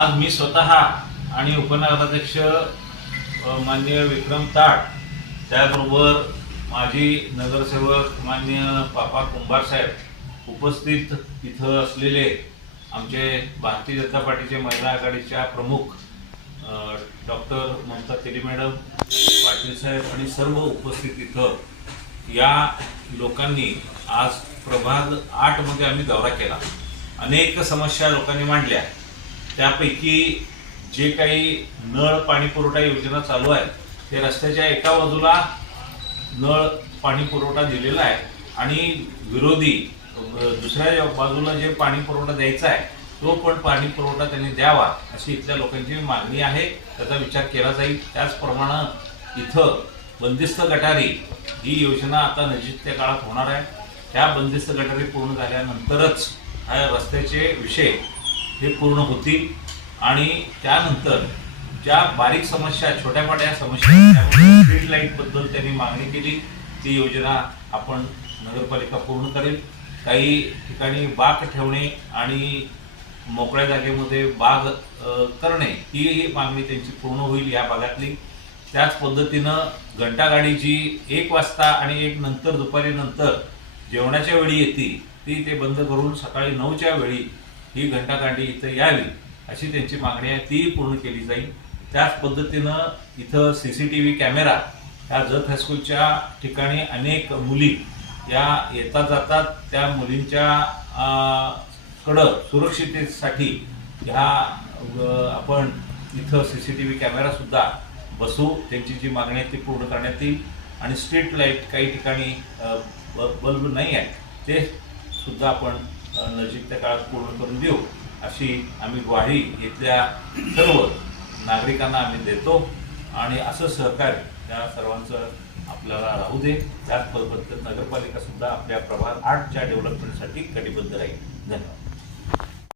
आज मी स्वतः आणि उपनगराध्यक्ष माननीय विक्रम ताट, त्याबरोबर माजी नगरसेवक माननीय पापा कुंभार साहेब उपस्थित इथं असलेले आमचे भारतीय जनता पार्टीचे महिला आघाडीच्या प्रमुख डॉक्टर ममता तेली मॅडम, पाटील साहेब आणि सर्व उपस्थित इथं या लोकांनी आज प्रभाग 8 मध्ये आम्ही दौरा केला। अनेक समस्या लोकांनी मांडल्या, त्यापैकी जे काही नळ पाणी पुरवठा योजना चालू आहे ते रस्त्याच्या एका बाजूला नळ पाणी पुरवठा दिलेला आहे आणि विरोधी दुसऱ्या बाजूला जे पाणी पुरवठा द्यायचा आहे तो पण पाणी पुरवठा त्यांनी द्यावा अशी इथल्या लोकांची मागणी आहे। त्याचा विचार केला जाईल। त्याचप्रमाणे इथं बंदिस्त गटारी ही योजना आता नजीकच्या काळात होणार आहे। त्या बंदिस्त गटारी पूर्ण झाल्यानंतरच हा रस्त्याचे विषय हे पूर्ण होतील आणि त्यानंतर ज्या बारीक समस्या छोट्या-मोठ्या समस्या स्ट्रीट लाईट बद्दल त्यांनी मागणी केली, ती योजना आपण नगरपालिका पूर्ण करेल। काही ठिकाणी बाग ठेवणे आणि मोकळ्या जागेमध्ये बाग करणे ही मागणी त्यांची पूर्ण होईल या भागातली। त्याच पद्धतीनं घंटागाडी जी 1 वाजता आणि 1 नंतर दुपारी नंतर जेवणाच्या वेळी येते ती ते बंद करून सकाळी 9च्या वेळी ही घंटागाडी इथं यावी अशी त्यांची मागणी आहे, ती पूर्ण केली जाईल। त्याच पद्धतीनं इथं CCTV कॅमेरा या जत हायस्कूलच्या ठिकाणी अनेक मुली या येतात जातात, त्या मुलींच्या कडं सुरक्षिततेसाठी ह्या आपण इथं CCTV कॅमेरा सुद्धा बसवू। त्यांची जी मागणी आहे ती पूर्ण करण्यात येईल आणि स्ट्रीट लाईट काही ठिकाणी बल्ब नाही आहे ते सुद्धा आपण नजीकच्या काळात पूर्ण करून देऊ अशी आम्ही ग्वाही इथल्या सर्व नागरिकांना आम्ही देतो आणि असं सहकार्य त्या सर्वांचं आपल्याला राहू दे। त्याच पद्धतीने नगरपालिका सुद्धा आपल्या प्रभाग 8च्या डेव्हलपमेंटसाठी कटिबद्ध राहील। धन्यवाद।